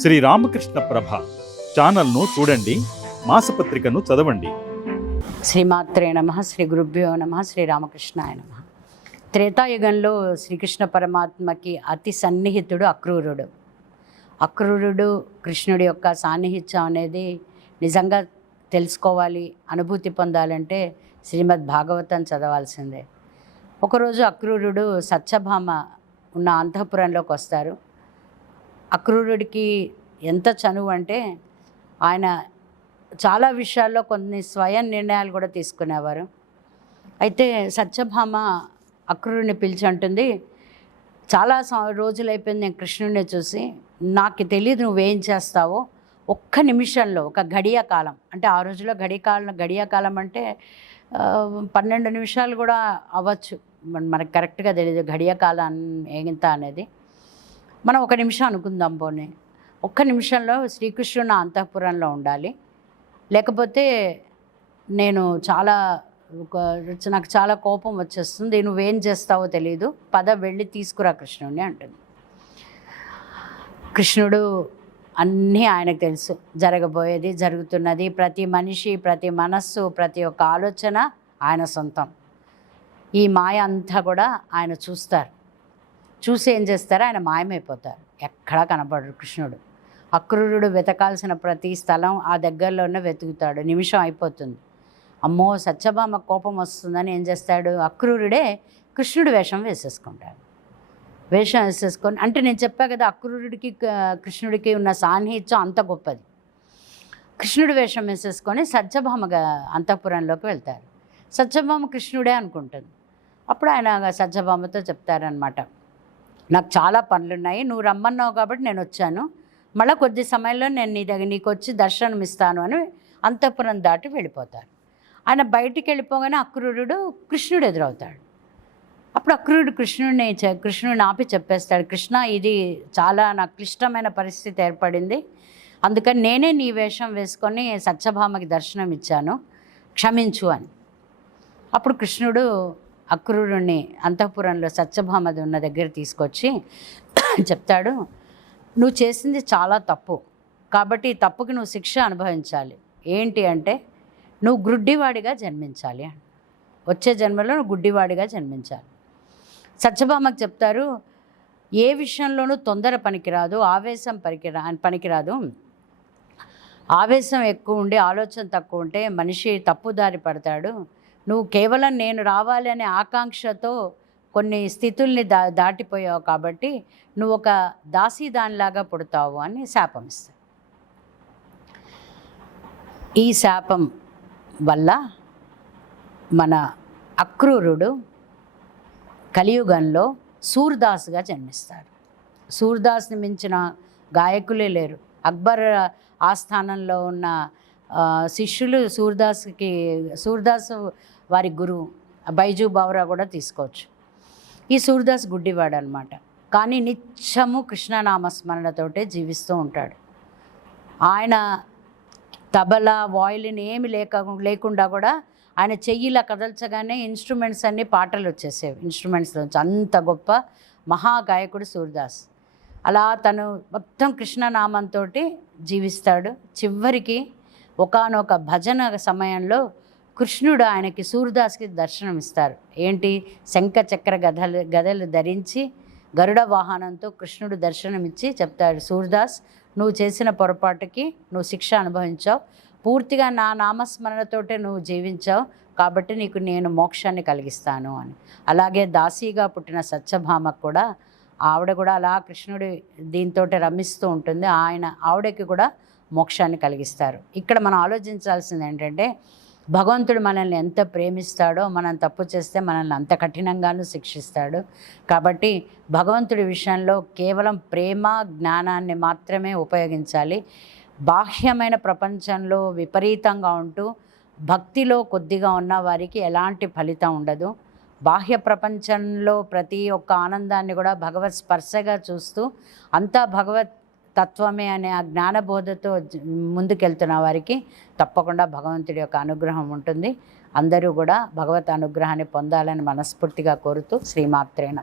శ్రీ రామకృష్ణ ప్రభ ఛానల్ను చూడండి మాసపత్రికను చదవండి. శ్రీమాత్రే నమ శ్రీ గురుభ్యో నమ శ్రీ రామకృష్ణాయ నమ. త్రేతాయుగంలో శ్రీకృష్ణ పరమాత్మకి అతి సన్నిహితుడు అక్రూరుడు. అక్రూరుడు కృష్ణుడి యొక్క సాన్నిహిత్యం అనేది నిజంగా తెలుసుకోవాలి అనుభూతి పొందాలంటే శ్రీమద్ భాగవతం చదవాల్సిందే. ఒకరోజు అక్రూరుడు సత్యభామ ఉన్న అంతఃపురంలోకి వస్తారు. అక్రూరుడికి ఎంత చనువు అంటే ఆయన చాలా విషయాల్లో కొన్ని స్వయం నిర్ణయాలు కూడా తీసుకునేవారు. అయితే సత్యభామ అక్రూరుని పిలిచి అంటుంది చాలా రోజులు అయిపోయింది నేను కృష్ణుడిని చూసి నాకు తెలియదు నువ్వేం చేస్తావో. ఒక్క నిమిషంలో ఒక గడియ కాలం అంటే ఆ రోజులో గడియ కాలం గడియ కాలం అంటే పన్నెండు నిమిషాలు కూడా అవ్వచ్చు. మనకు కరెక్ట్గా తెలియదు గడియ కాలం ఎంత అనేది. మనం ఒక నిమిషం అనుకుందాం పోనీ. ఒక్క నిమిషంలో శ్రీకృష్ణుడు నా అంతఃపురంలో ఉండాలి. లేకపోతే నేను చాలా ఒక నాకు చాలా కోపం వచ్చేస్తుంది. నువ్వేం చేస్తావో తెలియదు పద వెళ్ళి తీసుకురా కృష్ణుడిని అంటుంది. కృష్ణుడు అన్నీ ఆయనకు తెలుసు. జరగబోయేది జరుగుతున్నది ప్రతి మనిషి ప్రతి మనస్సు ప్రతి ఒక్క ఆలోచన ఆయన సొంతం. ఈ మాయ అంతా కూడా ఆయన చూస్తారు. చూసి ఏం చేస్తారు? ఆయన మాయమైపోతారు. ఎక్కడా కనపడరు కృష్ణుడు. అక్రూరుడు వెతకాల్సిన ప్రతి స్థలం ఆ దగ్గరలోనే వెతుకుతాడు. నిమిషం అయిపోతుంది. అమ్మో! సత్యభామ కోపం వస్తుందని ఏం చేస్తాడు? అక్రూరుడే కృష్ణుడు వేషం వేసేసుకుంటాడు. వేషం వేసేసుకొని అంటే నేను చెప్పా కదా అక్రూరుడికి కృష్ణుడికి ఉన్న సాన్నిహిత్యం అంత గొప్పది. కృష్ణుడు వేషం వేసేసుకొని సత్యభామగా అంతఃపురంలోకి వెళ్తారు. సత్యభామ కృష్ణుడే అనుకుంటుంది. అప్పుడు ఆయన సత్యభామతో చెప్తారనమాట నాకు చాలా పనులున్నాయి. నువ్వు రమ్మన్నావు కాబట్టి నేను వచ్చాను. మళ్ళీ కొద్ది సమయంలో నేను నీ దగ్గర నీకు వచ్చి దర్శనం ఇస్తాను అని అంతఃపురం దాటి వెళ్ళిపోతారు. ఆయన బయటికి వెళ్ళిపోగానే అక్రూరుడు కృష్ణుడు ఎదురవుతాడు. అప్పుడు అక్రూరుడు కృష్ణుడిని కృష్ణుడిని ఆపి చెప్పేస్తాడు కృష్ణ ఇది చాలా నాకు క్లిష్టమైన పరిస్థితి ఏర్పడింది. అందుకని నేనే నీ వేషం వేసుకొని సత్యభామకి దర్శనం ఇచ్చాను. క్షమించు అని. అప్పుడు కృష్ణుడు అక్రూరుణ్ణి అంతఃపురంలో సత్యభామది ఉన్న దగ్గర తీసుకొచ్చి చెప్తాడు నువ్వు చేసింది చాలా తప్పు. కాబట్టి ఈ తప్పుకి నువ్వు శిక్ష అనుభవించాలి. ఏంటి అంటే నువ్వు గుడ్డివాడిగా జన్మించాలి అని వచ్చే జన్మలో నువ్వు గుడ్డివాడిగా జన్మించాలి. సత్యభామకు చెప్తారు ఏ విషయంలోనూ తొందర పనికిరాదు ఆవేశం పనికిరా పనికిరాదు. ఆవేశం ఎక్కువ ఉండి ఆలోచన తక్కువ ఉంటే మనిషి తప్పుదారి పడతాడు. నువ్వు కేవలం నేను రావాలి అనే ఆకాంక్షతో కొన్ని స్థితుల్ని దా దాటిపోయావు కాబట్టి నువ్వు ఒక దాసీదానిలాగా పుడతావు అని శాపం ఇస్తాడు ఈ శాపం వల్ల మన అక్రూరుడు కలియుగంలో సూర్దాస్గా జన్మిస్తాడు. సూర్దాస్ని మించిన గాయకులే లేరు. అక్బర్ ఆస్థానంలో ఉన్న శిష్యులు సూర్దాస్కి సూర్దాస్ వారి గురువు బైజు బావరా కూడా తీసుకోవచ్చు. ఈ సూర్దాస్ గుడ్డివాడు అనమాట కానీ నిత్యము కృష్ణనామస్మరణతోటే జీవిస్తూ ఉంటాడు. ఆయన తబలా వాయిలిన్ ఏమి లేక లేకుండా కూడా ఆయన చెయ్యిలా కదల్చగానే ఇన్స్ట్రుమెంట్స్ అన్నీ పాటలు వచ్చేసేవి. ఇన్స్ట్రుమెంట్స్లోంచి అంత గొప్ప మహాగాయకుడు సూర్దాస్. అలా తను మొత్తం కృష్ణనామంతో జీవిస్తాడు. చివరికి ఒకానొక భజన సమయంలో కృష్ణుడు ఆయనకి సూర్దాస్కి దర్శనం ఇస్తారు ఏంటి? శంఖ చక్ర గదలు గదలు ధరించి గరుడ వాహనంతో కృష్ణుడు దర్శనమిచ్చి చెప్తాడు సూర్దాస్ నువ్వు చేసిన పొరపాటుకి నువ్వు శిక్ష అనుభవించావు. పూర్తిగా నా నామస్మరణతోటే నువ్వు జీవించావు. కాబట్టి నీకు నేను మోక్షాన్ని కలిగిస్తాను అని. అలాగే దాసీగా పుట్టిన సత్యభామకు కూడా ఆవిడ కూడా అలా కృష్ణుడి దీంతో రమిస్తూ ఉంటుంది. ఆయన ఆవిడకి కూడా మోక్షాన్ని కలిగిస్తారు. ఇక్కడ మనం ఆలోచించాల్సింది ఏంటంటే భగవంతుడు మనల్ని ఎంత ప్రేమిస్తాడో మనం తప్పు చేస్తే మనల్ని అంత కఠినంగానూ శిక్షిస్తాడు. కాబట్టి భగవంతుడి విషయంలో కేవలం ప్రేమ జ్ఞానాన్ని మాత్రమే ఉపయోగించాలి. బాహ్యమైన ప్రపంచంలో విపరీతంగా ఉంటూ భక్తిలో కొద్దిగా ఉన్న వారికి ఎలాంటి ఫలితం ఉండదు. బాహ్య ప్రపంచంలో ప్రతి ఒక్క ఆనందాన్ని కూడా భగవత్ స్పర్శగా చూస్తూ అంతా భగవత్ తత్వమే అనే ఆ జ్ఞానబోధతో ముందుకెళ్తున్న వారికి తప్పకుండా భగవంతుడి యొక్క అనుగ్రహం ఉంటుంది. అందరూ కూడా భగవత్ అనుగ్రహాన్ని పొందాలని మనస్ఫూర్తిగా కోరుతూ శ్రీమాత్రేణ